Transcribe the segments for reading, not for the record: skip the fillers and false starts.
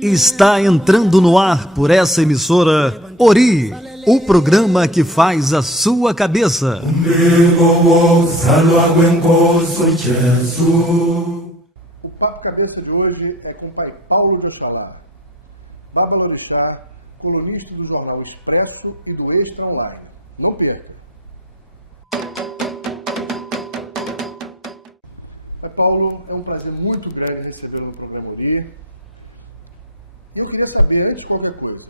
Está entrando no ar por essa emissora Ori, o programa que faz a sua cabeça. O Papo Cabeça de hoje é com o pai Paulo de Oxalá, babalorixá, colunista do jornal Expresso e do Extra Online. Não perca! Pai Paulo, é um prazer muito grande recebê-lo no programa Ori. E eu queria saber, antes de qualquer coisa,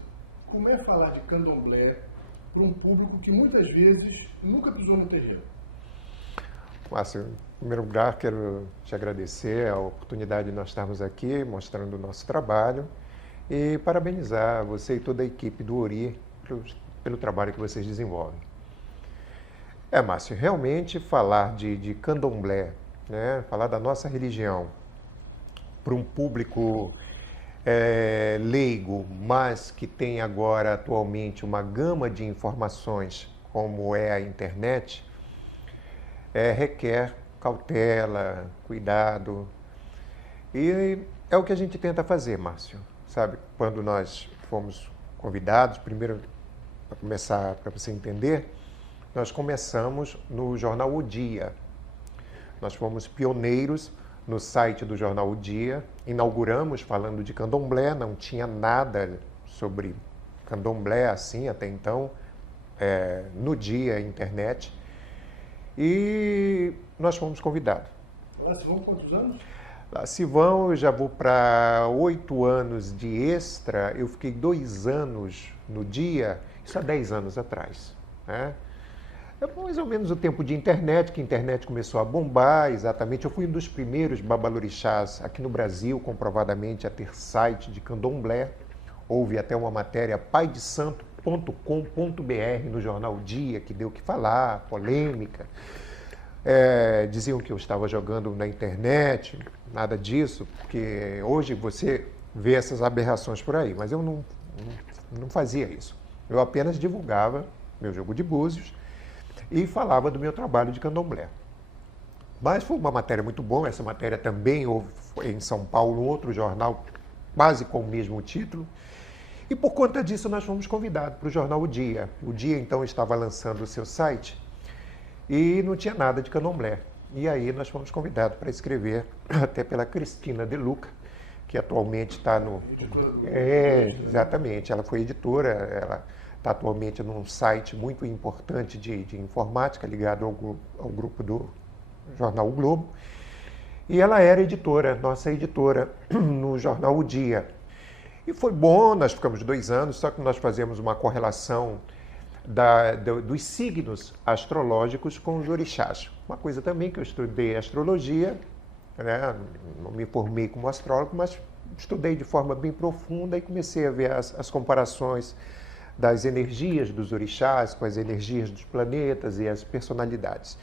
como é falar de candomblé para um público que muitas vezes nunca pisou no terreiro? Márcio, em primeiro lugar, quero te agradecer a oportunidade de nós estarmos aqui mostrando o nosso trabalho e parabenizar você e toda a equipe do Ori pelo trabalho que vocês desenvolvem. Márcio, realmente falar de candomblé, né, falar da nossa religião para um público leigo, mas que tem agora atualmente uma gama de informações como é a internet, requer cautela, cuidado, e é o que a gente tenta fazer, Márcio. Sabe, quando nós fomos convidados, primeiro, para começar, para você entender, nós começamos no jornal O Dia. Nós fomos pioneiros no site do jornal O Dia, inauguramos falando de candomblé, não tinha nada sobre candomblé assim até então, no Dia, internet, e nós fomos convidados. Lá se vão quantos anos? Lá se vão, eu já vou para 8 anos de Extra, eu fiquei 2 anos no Dia, isso há 10 anos atrás, né? É mais ou menos o tempo de internet, que a internet começou a bombar, exatamente. Eu fui um dos primeiros babalorixás aqui no Brasil, comprovadamente, a ter site de candomblé. Houve até uma matéria paidesanto.com.br no jornal O Dia, que deu o que falar, polêmica. Diziam que eu estava jogando na internet, nada disso, porque hoje você vê essas aberrações por aí, mas eu não fazia isso. Eu apenas divulgava meu jogo de búzios e falava do meu trabalho de candomblé. Mas foi uma matéria muito boa, essa matéria também houve em São Paulo, outro jornal quase com o mesmo título, e por conta disso nós fomos convidados para o jornal O Dia. O Dia então estava lançando o seu site e não tinha nada de candomblé. E aí nós fomos convidados para escrever, até pela Cristina De Luca, que atualmente está no... Exatamente, ela foi editora, ela está atualmente num site muito importante de informática, ligado ao grupo do jornal O Globo. E ela era editora, nossa editora, no jornal O Dia. E foi bom, nós ficamos 2 anos, só que nós fazemos uma correlação dos signos astrológicos com os orixás. Uma coisa também que eu estudei astrologia, né? Não me formei como astrólogo, mas estudei de forma bem profunda e comecei a ver as comparações das energias dos orixás com as energias dos planetas e as personalidades.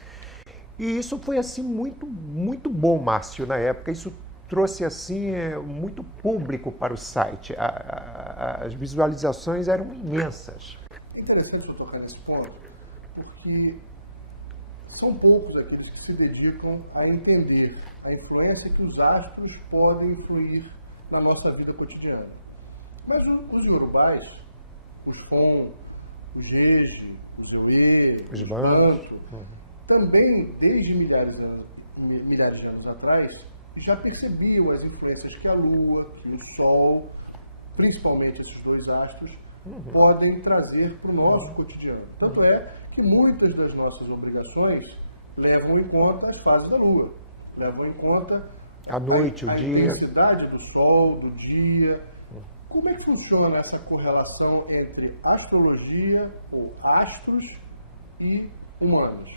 E isso foi assim muito, muito bom, Márcio, na época. Isso trouxe assim muito público para o site. As visualizações eram imensas. É interessante eu tocar nesse ponto, porque são poucos aqueles que se dedicam a entender a influência que os astros podem influir na nossa vida cotidiana. Mas os iorubás, os Fon, os Jeje, os Euê, os Banto, também, desde milhares de anos atrás, já percebiam as influências que a Lua, que o Sol, principalmente esses 2 astros, podem trazer para o nosso cotidiano. Tanto é que muitas das nossas obrigações levam em conta as fases da Lua, levam em conta a noite, o dia, a intensidade do Sol, do dia. Como é que funciona essa correlação entre astrologia, ou astros, e humanos?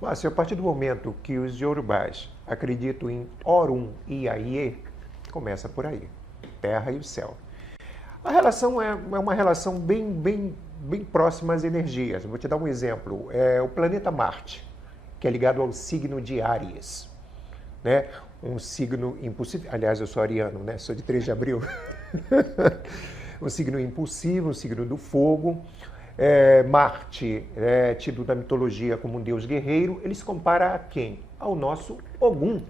Márcio, a partir do momento que os iorubás acreditam em Orum e Aie, começa por aí, terra e o céu. A relação é uma relação bem próxima às energias. Vou te dar um exemplo. O planeta Marte, que é ligado ao signo de Áries, né? Um signo impulsivo. Aliás, eu sou ariano, né? Sou de 3 de abril. Um signo impulsivo, um signo do fogo. Marte é tido na mitologia como um deus guerreiro. Ele se compara a quem? ao nosso Ogum,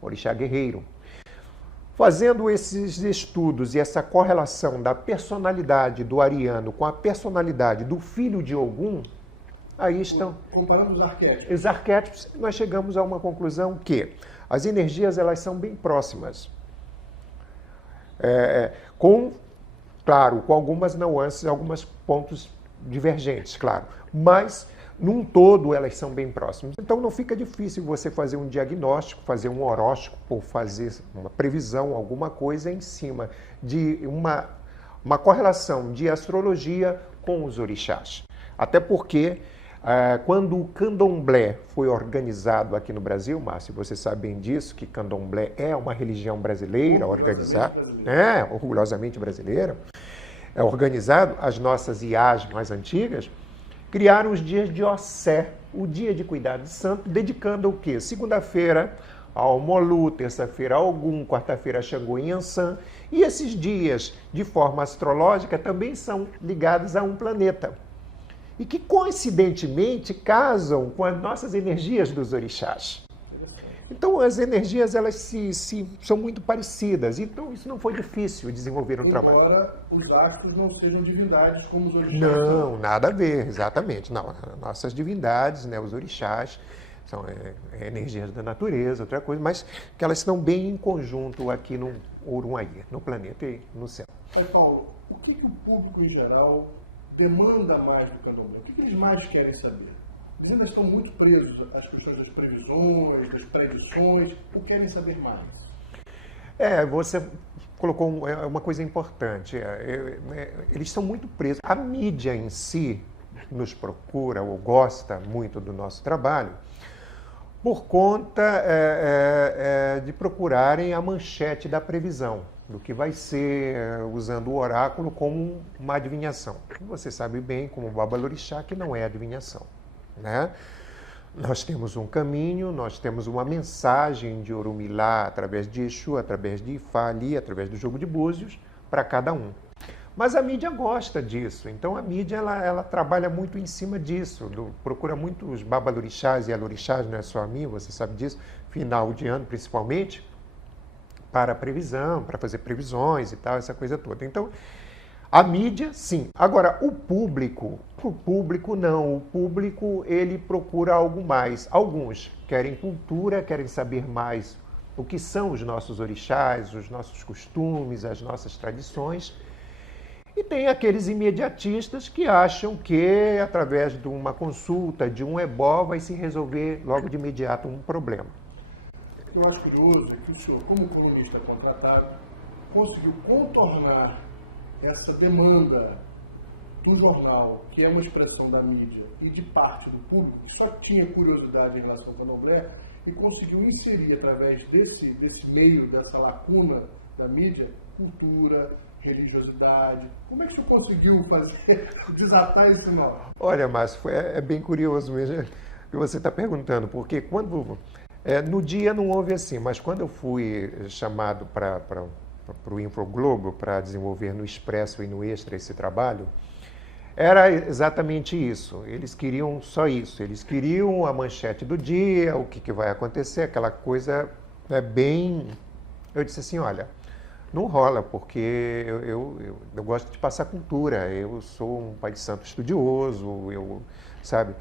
orixá guerreiro. Fazendo esses estudos e essa correlação da personalidade do ariano com a personalidade do filho de Ogum, aí estão... Comparando os arquétipos, nós chegamos a uma conclusão que as energias elas são bem próximas. Claro, com algumas nuances, alguns pontos divergentes, claro. Mas, num todo, elas são bem próximas. Então, não fica difícil você fazer um diagnóstico, fazer um horóscopo, ou fazer uma previsão, alguma coisa em cima de uma correlação de astrologia com os orixás. Até porque, quando o candomblé foi organizado aqui no Brasil, Márcio, você sabe bem disso, que candomblé é uma religião brasileira, organizada, orgulhosamente brasileira, é organizado, as nossas IAs mais antigas, criaram os dias de Ossé, o dia de cuidado de santo, dedicando o quê? Segunda-feira ao Molu, terça-feira ao Ogum, quarta-feira a Xangô e Yansan. E esses dias, de forma astrológica, também são ligados a um planeta. E que, coincidentemente, casam com as nossas energias dos orixás. Então, as energias elas são muito parecidas. Então, isso não foi difícil desenvolver um trabalho. Embora os astros não sejam divindades como os orixás. Não, nada a ver, exatamente. Não, nossas divindades, né, os orixás, são energias da natureza, outra coisa, mas que elas estão bem em conjunto aqui no Urunhaí, no planeta e no céu. Aí, Paulo, o que o público em geral demanda mais do candomblé? O que eles mais querem saber? Eles ainda estão muito presos às questões das previsões, das predições, ou querem saber mais? Você colocou uma coisa importante. Eles estão muito presos. A mídia em si nos procura ou gosta muito do nosso trabalho por conta de procurarem a manchete da previsão, do que vai ser, usando o oráculo como uma adivinhação. Você sabe bem, como o Babalorixá, que não é adivinhação. Né? Nós temos um caminho, nós temos uma mensagem de Orumilá através de Exu, através de Ifá ali, através do jogo de búzios, para cada um. Mas a mídia gosta disso, então a mídia ela trabalha muito em cima disso, procura muito os Babalorixás e Alorixás, não é só a mim, você sabe disso, final de ano principalmente, para previsão, para fazer previsões e tal, essa coisa toda. Então, a mídia, sim. Agora, o público não. O público, ele procura algo mais. Alguns querem cultura, querem saber mais o que são os nossos orixás, os nossos costumes, as nossas tradições. E tem aqueles imediatistas que acham que, através de uma consulta, de um ebó, vai se resolver logo de imediato um problema. Eu acho curioso que o senhor, como colunista contratado, conseguiu contornar essa demanda do jornal, que é uma expressão da mídia, e de parte do público, que só tinha curiosidade em relação ao candomblé, e conseguiu inserir, através desse meio, dessa lacuna da mídia, cultura, religiosidade. Como é que o senhor conseguiu desatar esse nó? Olha, Márcio, é bem curioso mesmo que você está perguntando, porque quando... no dia não houve assim, mas quando eu fui chamado para o Infoglobo, para desenvolver no Expresso e no Extra esse trabalho, era exatamente isso. Eles queriam só isso. Eles queriam a manchete do dia, o que vai acontecer, aquela coisa bem... Eu disse assim, olha, não rola, porque eu gosto de passar cultura, eu sou um pai de santo estudioso, sabe...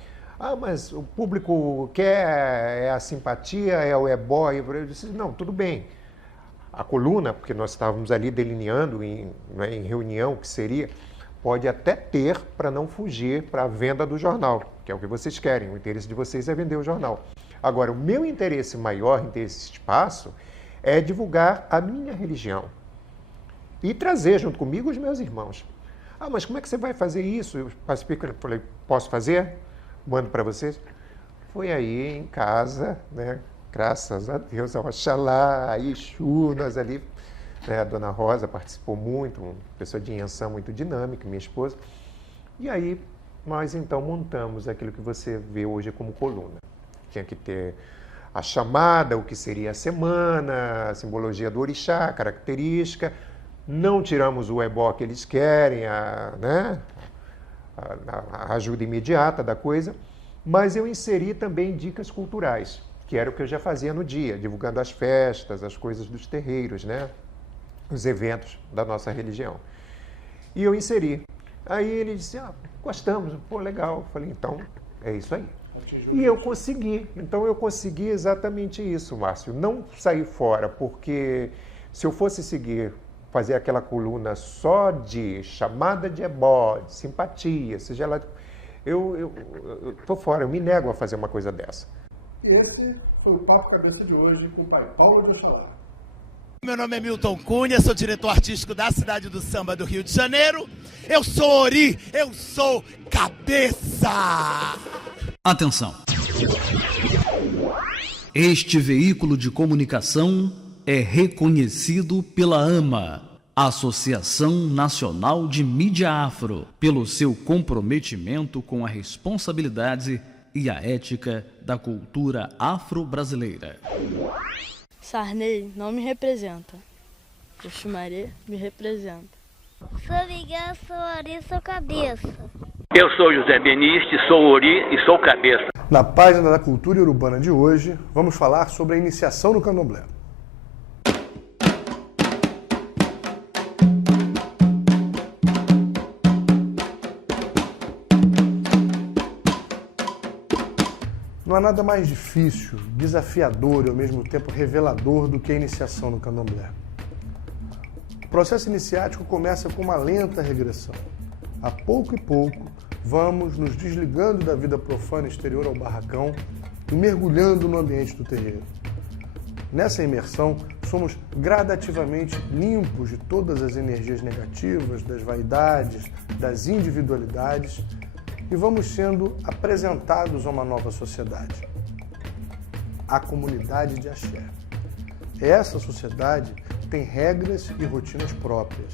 mas o público quer a simpatia, é o ebó. Eu disse, não, tudo bem. A coluna, porque nós estávamos ali delineando em reunião o que seria, pode até ter para não fugir para a venda do jornal, que é o que vocês querem. O interesse de vocês é vender o jornal. Agora, o meu interesse maior em ter esse espaço é divulgar a minha religião e trazer junto comigo os meus irmãos. Mas como é que você vai fazer isso? Eu falei, posso fazer? Mando para vocês. Foi aí em casa, né? Graças a Deus, ao Oxalá, a Exu, nós ali, né? A dona Rosa participou muito, uma pessoa de Inhansã muito dinâmica, minha esposa. E aí nós então montamos aquilo que você vê hoje como coluna. Tinha que ter a chamada, o que seria a semana, a simbologia do orixá, a característica. Não tiramos o ebó que eles querem, a ajuda imediata da coisa, mas eu inseri também dicas culturais. que era o que eu já fazia no dia, divulgando as festas, as coisas dos terreiros, né? Os eventos da nossa religião. E eu inseri. Aí ele disse, gostamos, pô, legal. Eu falei, então, é isso aí. E eu consegui. Então, eu consegui exatamente isso, Márcio. Não sair fora, porque se eu fosse seguir, fazer aquela coluna só de chamada de ebó, de simpatia, seja lá... Eu tô fora, eu me nego a fazer uma coisa dessa. Esse foi o Papo Cabeça de hoje com o pai Paulo de Oxalá. Meu nome é Milton Cunha, sou diretor artístico da Cidade do Samba do Rio de Janeiro. Eu sou Ori, eu sou cabeça! Atenção! Este veículo de comunicação é reconhecido pela AMA, Associação Nacional de Mídia Afro, pelo seu comprometimento com a responsabilidade e a ética da cultura afro-brasileira. Sarney não me representa. O Xumaré me representa. Sou Miguel, sou Ori, sou cabeça. Eu sou José Beniste, sou Ori e sou cabeça. Na página da Cultura Urbana de hoje, vamos falar sobre a iniciação no candomblé. Não há nada mais difícil, desafiador e ao mesmo tempo revelador do que a iniciação no candomblé. O processo iniciático começa com uma lenta regressão. A pouco e pouco, vamos nos desligando da vida profana exterior ao barracão e mergulhando no ambiente do terreiro. Nessa imersão, somos gradativamente limpos de todas as energias negativas, das vaidades, das individualidades, e vamos sendo apresentados a uma nova sociedade, a comunidade de Axé. Essa sociedade tem regras e rotinas próprias.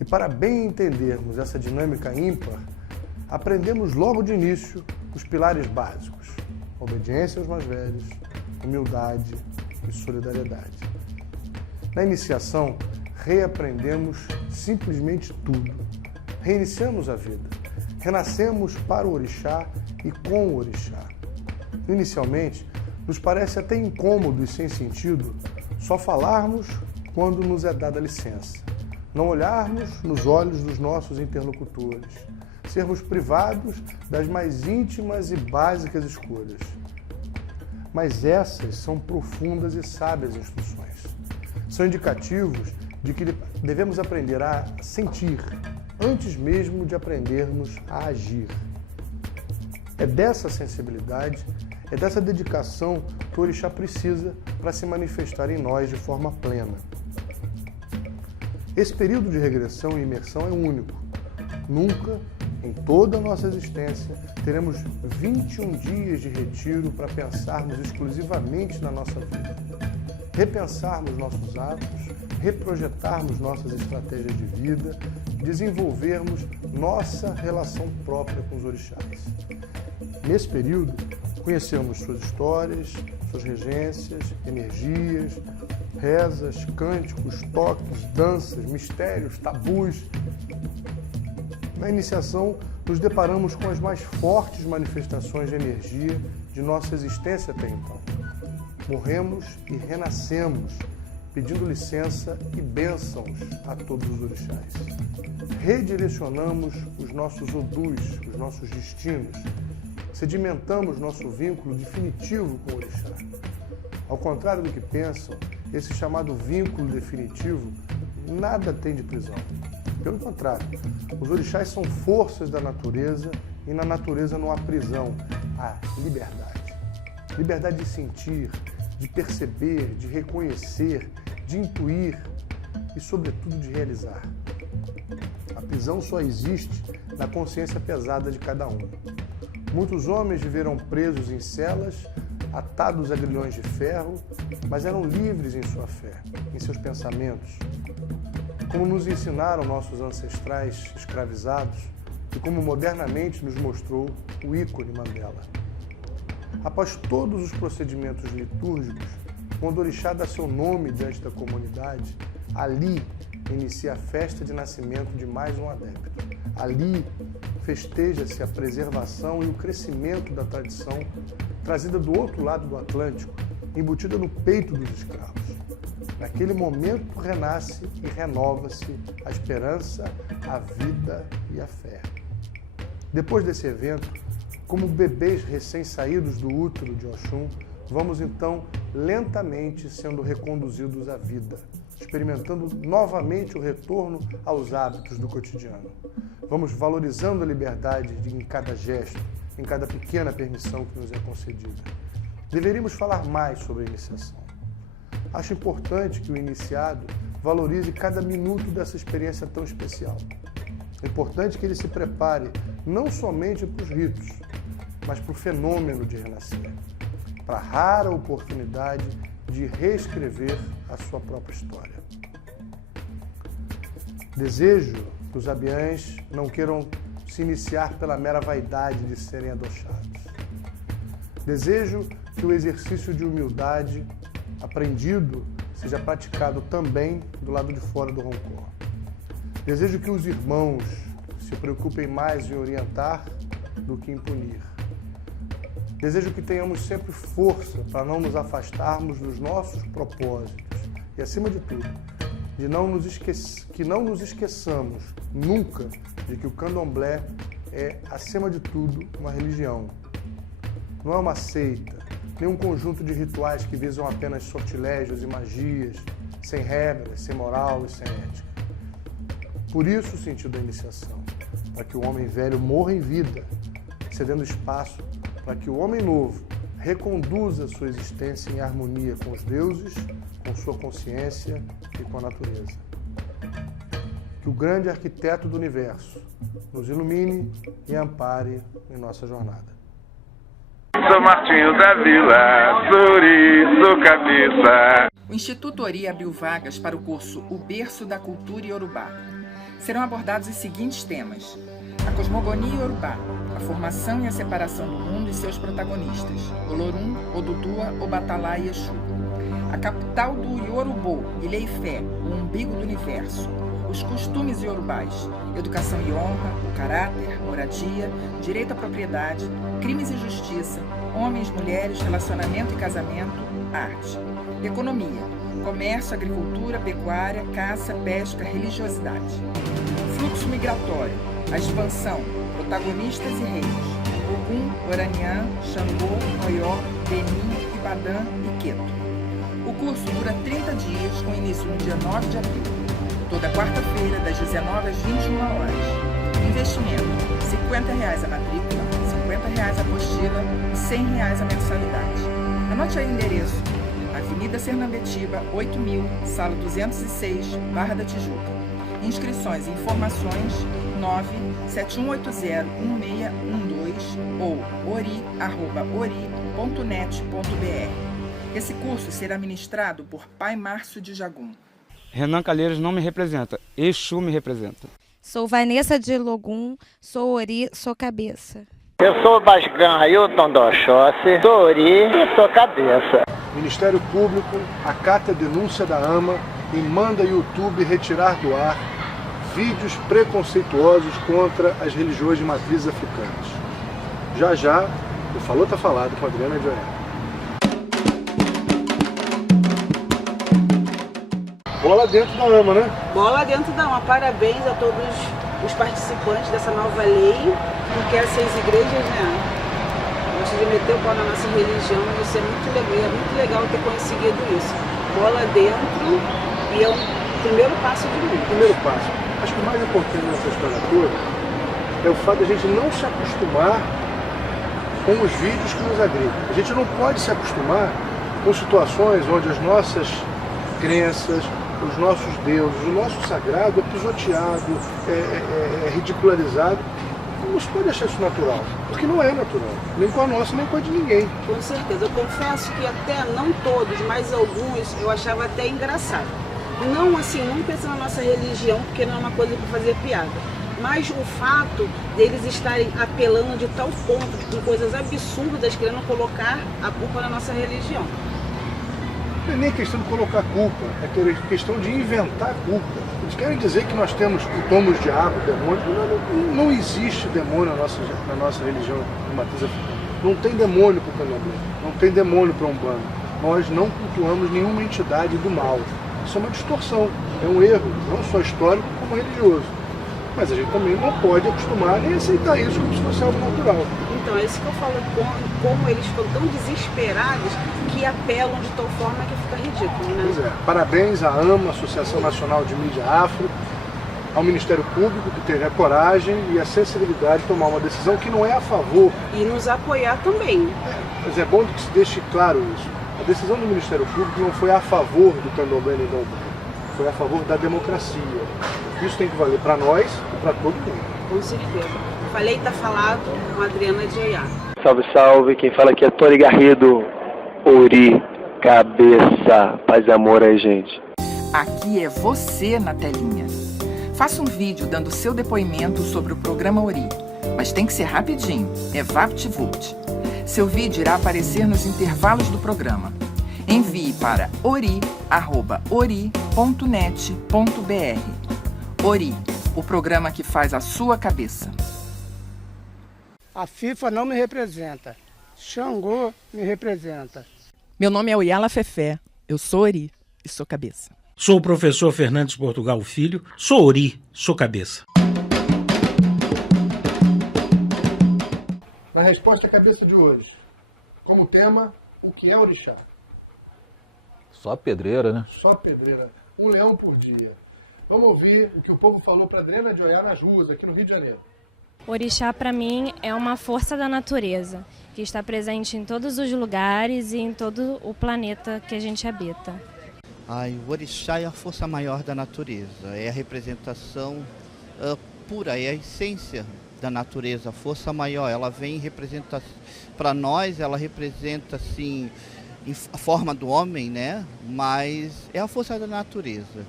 E para bem entendermos essa dinâmica ímpar, aprendemos logo de início os pilares básicos: obediência aos mais velhos, humildade e solidariedade. Na iniciação, reaprendemos simplesmente tudo. Reiniciamos a vida. Renascemos para o orixá e com o orixá. Inicialmente, nos parece até incômodo e sem sentido só falarmos quando nos é dada licença, não olharmos nos olhos dos nossos interlocutores, sermos privados das mais íntimas e básicas escolhas. Mas essas são profundas e sábias instruções. São indicativos de que devemos aprender a sentir, antes mesmo de aprendermos a agir. É dessa sensibilidade, é dessa dedicação que o orixá precisa para se manifestar em nós de forma plena. Esse período de regressão e imersão é único. Nunca, em toda a nossa existência, teremos 21 dias de retiro para pensarmos exclusivamente na nossa vida, repensarmos nossos atos, reprojetarmos nossas estratégias de vida, desenvolvermos nossa relação própria com os orixás. Nesse período, conhecemos suas histórias, suas regências, energias, rezas, cânticos, toques, danças, mistérios, tabus. Na iniciação, nos deparamos com as mais fortes manifestações de energia de nossa existência até então. Morremos e renascemos, pedindo licença e bênçãos a todos os orixás. Redirecionamos os nossos odus, os nossos destinos. Sedimentamos nosso vínculo definitivo com o orixá. Ao contrário do que pensam, esse chamado vínculo definitivo nada tem de prisão. Pelo contrário, os orixás são forças da natureza e na natureza não há prisão, há liberdade. Liberdade de sentir, de perceber, de reconhecer, de intuir e, sobretudo, de realizar. A prisão só existe na consciência pesada de cada um. Muitos homens viveram presos em celas, atados a grilhões de ferro, mas eram livres em sua fé, em seus pensamentos. Como nos ensinaram nossos ancestrais escravizados e como modernamente nos mostrou o ícone Mandela. Após todos os procedimentos litúrgicos, quando o orixá dá seu nome diante da comunidade, ali inicia a festa de nascimento de mais um adepto. Ali festeja-se a preservação e o crescimento da tradição trazida do outro lado do Atlântico, embutida no peito dos escravos. Naquele momento renasce e renova-se a esperança, a vida e a fé. Depois desse evento, como bebês recém-saídos do útero de Oxum, vamos então lentamente sendo reconduzidos à vida, experimentando novamente o retorno aos hábitos do cotidiano. Vamos valorizando a liberdade em cada gesto, em cada pequena permissão que nos é concedida. Deveríamos falar mais sobre a iniciação. Acho importante que o iniciado valorize cada minuto dessa experiência tão especial. É importante que ele se prepare não somente para os ritos, mas para o fenômeno de renascer, para a rara oportunidade de reescrever a sua própria história. Desejo que os abiães não queiram se iniciar pela mera vaidade de serem adochados. Desejo que o exercício de humildade aprendido seja praticado também do lado de fora do Roncor. Desejo que os irmãos se preocupem mais em orientar do que em punir. Desejo que tenhamos sempre força para não nos afastarmos dos nossos propósitos e, acima de tudo, que não nos esqueçamos nunca de que o candomblé é, acima de tudo, uma religião. Não é uma seita, nem um conjunto de rituais que visam apenas sortilégios e magias, sem regras, sem moral e sem ética. Por isso o sentido da iniciação, para que o homem velho morra em vida, cedendo espaço para que o homem novo reconduza sua existência em harmonia com os deuses, com sua consciência e com a natureza. Que o grande arquiteto do universo nos ilumine e ampare em nossa jornada. Sou Martinho da Vila, sou Ori, sou cabeça. O Instituto Ori abriu vagas para o curso O Berço da Cultura Iorubá. Serão abordados os seguintes temas: a cosmogonia iorubá, a formação e a separação do mundo e seus protagonistas, Olorum, Oduduwa, Obatalá e Exu. A capital do Iorubô, Ilha-Ifé, o umbigo do universo. Os costumes iorubais, educação e honra, o caráter, moradia, direito à propriedade, crimes e justiça, homens, mulheres, relacionamento e casamento, arte. Economia, comércio, agricultura, pecuária, caça, pesca, religiosidade. Fluxo migratório, a expansão, protagonistas e reis. Ogum, Oranian, Xangô, Oió, Benin, Ibadã e Queto. O curso dura 30 dias, com início no dia 9 de abril. Toda quarta-feira, das 19 às 21 horas. Investimento: R$50 a matrícula, R$50 a apostila e R$100 a mensalidade. Anote aí o endereço: Avenida Sernambetiba, 8000, sala 206, Barra da Tijuca. Inscrições e informações 971801612 ou ori@ori.net.br. Esse curso será ministrado por Pai Márcio de Jagum. Renan Calheiros não me representa, Exu me representa. Sou Vanessa de Logum, sou Ori, sou cabeça. Eu sou Basgan Ailton do Oxóssi, sou Ori e sou cabeça. Ministério Público acata a denúncia da AMA e manda YouTube retirar do ar vídeos preconceituosos contra as religiões de matrizes africanas. Já já, o Falou Tá Falado com a Adriana de Oiá. Bola dentro da AMA, né? Bola dentro da AMA. Parabéns a todos os participantes dessa nova lei, porque essas igrejas, né, gostam de meter o pau na nossa religião, isso é muito legal ter conseguido isso. Bola dentro e é o primeiro passo de muitos. Primeiro passo. Acho que o mais importante nessa história toda é o fato de a gente não se acostumar com os vídeos que nos agridem. A gente não pode se acostumar com situações onde as nossas crenças, os nossos deuses, o nosso sagrado é pisoteado, é ridicularizado. Não se pode achar isso natural, porque não é natural, nem com a nossa, nem com a de ninguém. Com certeza, eu confesso que até, não todos, mas alguns, eu achava até engraçado. Não assim, não pensando na nossa religião, porque não é uma coisa para fazer piada. Mas o fato deles estarem apelando de tal ponto, em coisas absurdas, querendo colocar a culpa na nossa religião. Não é nem questão de colocar culpa, é questão de inventar culpa. Eles querem dizer que nós temos tomos de diabo, demônio. Não existe demônio na nossa religião de matriz africana. Não tem demônio para o candomblé, não tem demônio para a Umbanda. Nós não cultuamos nenhuma entidade do mal. Isso é uma distorção, é um erro, não só histórico como religioso. Mas a gente também não pode acostumar nem aceitar isso como se fosse algo natural. Então, é isso que eu falo, como eles ficam tão desesperados que apelam de tal forma que fica ridículo, né? Pois é. Parabéns à AMA, Associação Nacional de Mídia Afro, ao Ministério Público, que teve a coragem e a sensibilidade de tomar uma decisão que não é a favor. E nos apoiar também. Mas é bom que se deixe claro isso. A decisão do Ministério Público não foi a favor do candomblé nem da Umbanda, foi a favor da democracia. Isso tem que valer para nós e para todo mundo. Com certeza. Falei, tá falado, com a Adriana de Oiá. Salve, salve. Quem fala aqui é Tony Garrido. Ori, cabeça. Paz e amor aí, gente. Aqui é você na telinha. Faça um vídeo dando seu depoimento sobre o programa Ori, mas tem que ser rapidinho, é VaptVult. Seu vídeo irá aparecer nos intervalos do programa. Envie para ori@ori.net.br. Ori, o programa que faz a sua cabeça. A FIFA não me representa. Xangô me representa. Meu nome é Oyala Fefé. Eu sou Ori e sou cabeça. Sou o professor Fernandes Portugal Filho. Sou Ori, sou cabeça. Na resposta à cabeça de hoje, como tema, o que é orixá? Só pedreira, né? Só pedreira. Um leão por dia. Vamos ouvir o que o povo falou para Adriana de Oiá nas ruas, aqui no Rio de Janeiro. Orixá, para mim, é uma força da natureza, que está presente em todos os lugares e em todo o planeta que a gente habita. O orixá é a força maior da natureza, é a representação pura, é a essência da natureza, a força maior. Ela vem representar, para nós, ela representa, assim, a forma do homem, né? Mas é a força da natureza,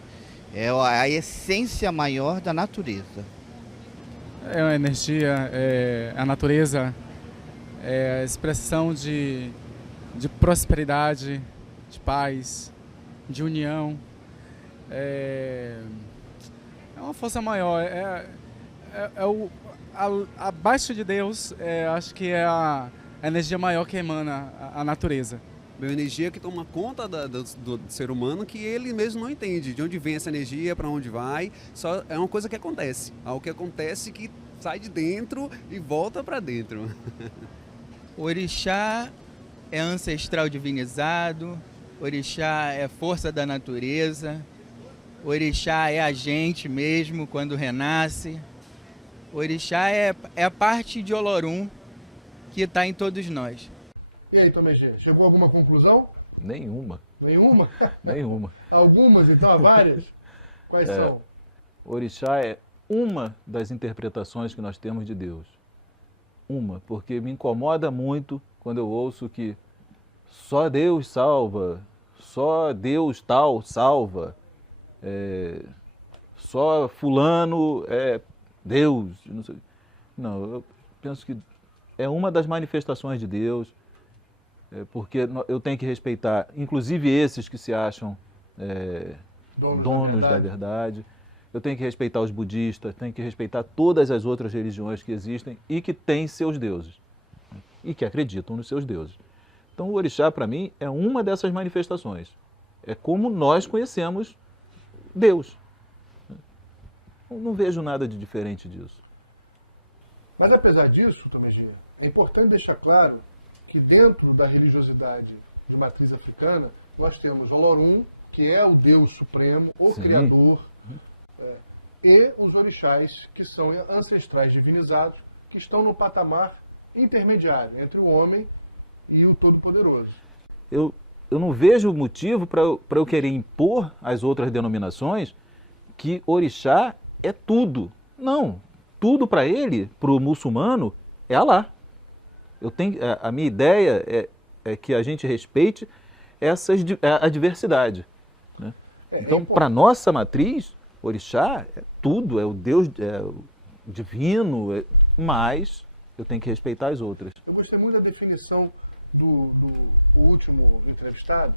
é a essência maior da natureza. É uma energia, a natureza é a expressão de prosperidade, de paz, de união. É uma força maior, abaixo de Deus, acho que é a energia maior que emana a natureza. É uma energia que toma conta do ser humano, que ele mesmo não entende de onde vem essa energia, para onde vai. Só é uma coisa que acontece, algo que acontece que sai de dentro e volta para dentro. O orixá é ancestral divinizado, o orixá é força da natureza, o orixá é a gente mesmo quando renasce. O orixá é a parte de Olorum que está em todos nós. E aí, Tomé G, chegou a alguma conclusão? Nenhuma. Nenhuma? Nenhuma. Algumas, então, há várias? Quais são? Orixá é uma das interpretações que nós temos de Deus. Uma, porque me incomoda muito quando eu ouço que só Deus salva, só Deus tal salva, só fulano é Deus. Não sei. Não, eu penso que é uma das manifestações de Deus, porque eu tenho que respeitar, inclusive esses que se acham donos da verdade. Eu tenho que respeitar os budistas, tenho que respeitar todas as outras religiões que existem e que têm seus deuses, e que acreditam nos seus deuses. Então o orixá, para mim, é uma dessas manifestações. É como nós conhecemos Deus. Eu não vejo nada de diferente disso. Mas apesar disso, Tomé G, é importante deixar claro que dentro da religiosidade de matriz africana, nós temos Olorum, que é o Deus Supremo, o Criador, e os orixás, que são ancestrais divinizados, que estão no patamar intermediário entre o homem e o Todo-Poderoso. Eu não vejo motivo para eu querer impor às outras denominações que orixá é tudo. Não, tudo para ele, para o muçulmano, é Alá. A minha ideia é que a gente respeite a diversidade. Né? Então, para a nossa matriz, orixá é tudo, é o Deus divino, mas eu tenho que respeitar as outras. Eu gostei muito da definição do último entrevistado,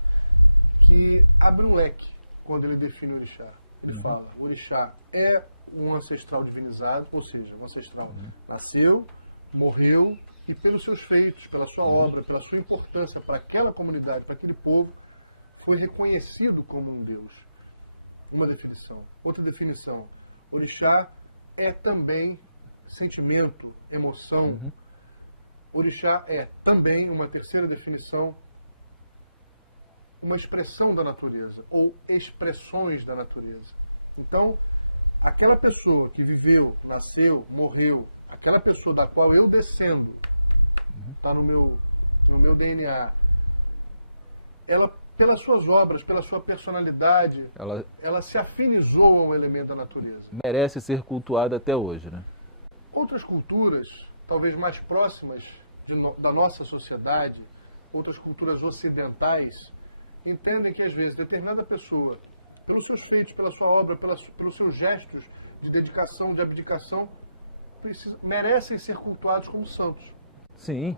que abre um leque quando ele define o orixá. Ele fala, o orixá é um ancestral divinizado, ou seja, um ancestral nasceu, morreu e pelos seus feitos, pela sua obra, pela sua importância para aquela comunidade, para aquele povo, foi reconhecido como um Deus. Uma definição. Outra definição. Orixá é também sentimento, emoção. Orixá é também, uma terceira definição, uma expressão da natureza, ou expressões da natureza. Então, aquela pessoa que viveu, nasceu, morreu, aquela pessoa da qual eu descendo, está no meu DNA, ela, pelas suas obras, pela sua personalidade, ela se afinizou a um elemento da natureza. Merece ser cultuada até hoje, né? Outras culturas, talvez mais próximas da nossa sociedade, outras culturas ocidentais, entendem que, às vezes, determinada pessoa, pelos seus feitos, pela sua obra, pelos seus gestos de dedicação, de abdicação, merecem ser cultuados como santos. Sim.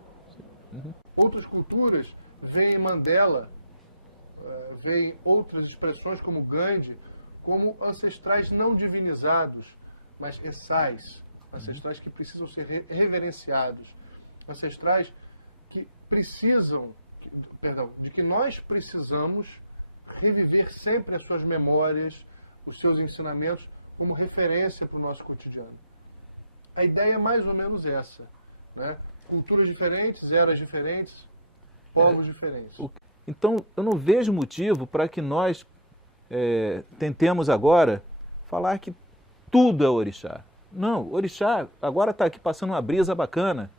Outras culturas veem Mandela, veem outras expressões como Gandhi, como ancestrais não divinizados, mas essais, ancestrais que precisam ser reverenciados, ancestrais que precisam, de que nós precisamos reviver sempre as suas memórias, os seus ensinamentos como referência para o nosso cotidiano. A ideia é mais ou menos essa, né? Culturas diferentes, eras diferentes, povos diferentes. Então, eu não vejo motivo para que nós tentemos agora falar que tudo é orixá. Não, orixá agora está aqui passando uma brisa bacana.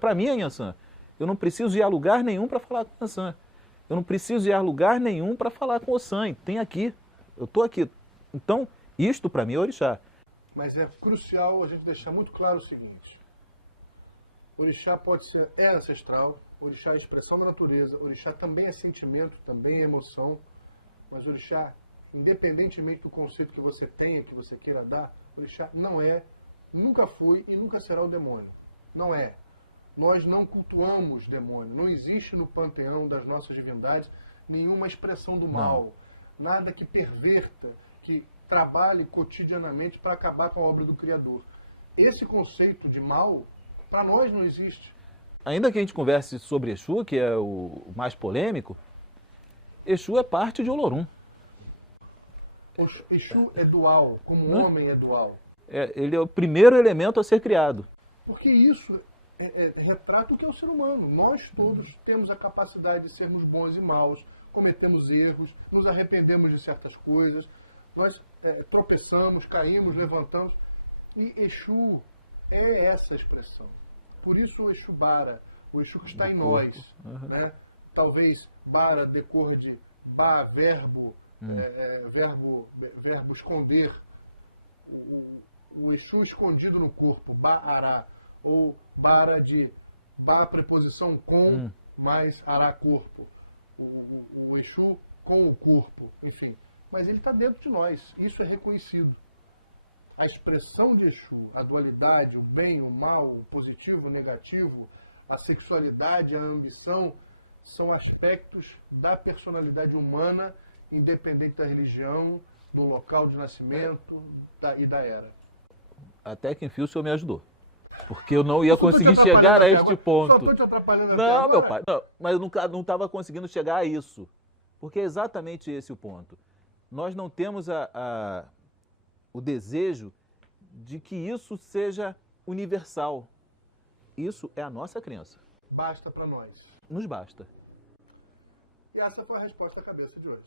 Para mim é Inhansã. Eu não preciso ir a lugar nenhum para falar com Inhansã. Eu não preciso ir a lugar nenhum para falar com Ossan. Tem aqui. Eu estou aqui. Então, isto para mim é orixá. Mas é crucial a gente deixar muito claro o seguinte. Orixá é ancestral, orixá é expressão da natureza, orixá também é sentimento, também é emoção, mas orixá, independentemente do conceito que você tenha, que você queira dar, orixá não é, nunca foi e nunca será o demônio. Não é. Nós não cultuamos demônio. Não existe no panteão das nossas divindades nenhuma expressão do mal. Nada que perverta, que trabalhe cotidianamente para acabar com a obra do Criador. Esse conceito de mal, para nós, não existe. Ainda que a gente converse sobre Exu, que é o mais polêmico, Exu é parte de Olorum. Exu é dual, como o homem é dual. Ele é o primeiro elemento a ser criado. Porque isso retrata o que é o ser humano. Nós todos temos a capacidade de sermos bons e maus, cometemos erros, nos arrependemos de certas coisas, nós tropeçamos, caímos, levantamos. E Exu é essa expressão. Por isso o Exu Bara, o Exu que está em nós. Né? Talvez Bara decorra de Ba, verbo, verbo esconder, o Exu escondido no corpo, Ba-Ará, ou Bara de Ba, preposição com, mais Ará, corpo. O Exu com o corpo, enfim. Mas ele está dentro de nós, isso é reconhecido. A expressão de Exu, a dualidade, o bem, o mal, o positivo, o negativo, a sexualidade, a ambição, são aspectos da personalidade humana, independente da religião, do local de nascimento e da era. Até que enfim o senhor me ajudou. Porque eu não ia conseguir chegar a este ponto. Só estou te atrapalhando não, agora. Meu pai, não, mas eu não estava conseguindo chegar a isso. Porque é exatamente esse o ponto. Nós não temos o desejo de que isso seja universal. Isso é a nossa crença. Basta para nós. Nos basta. E essa foi a resposta da cabeça de hoje.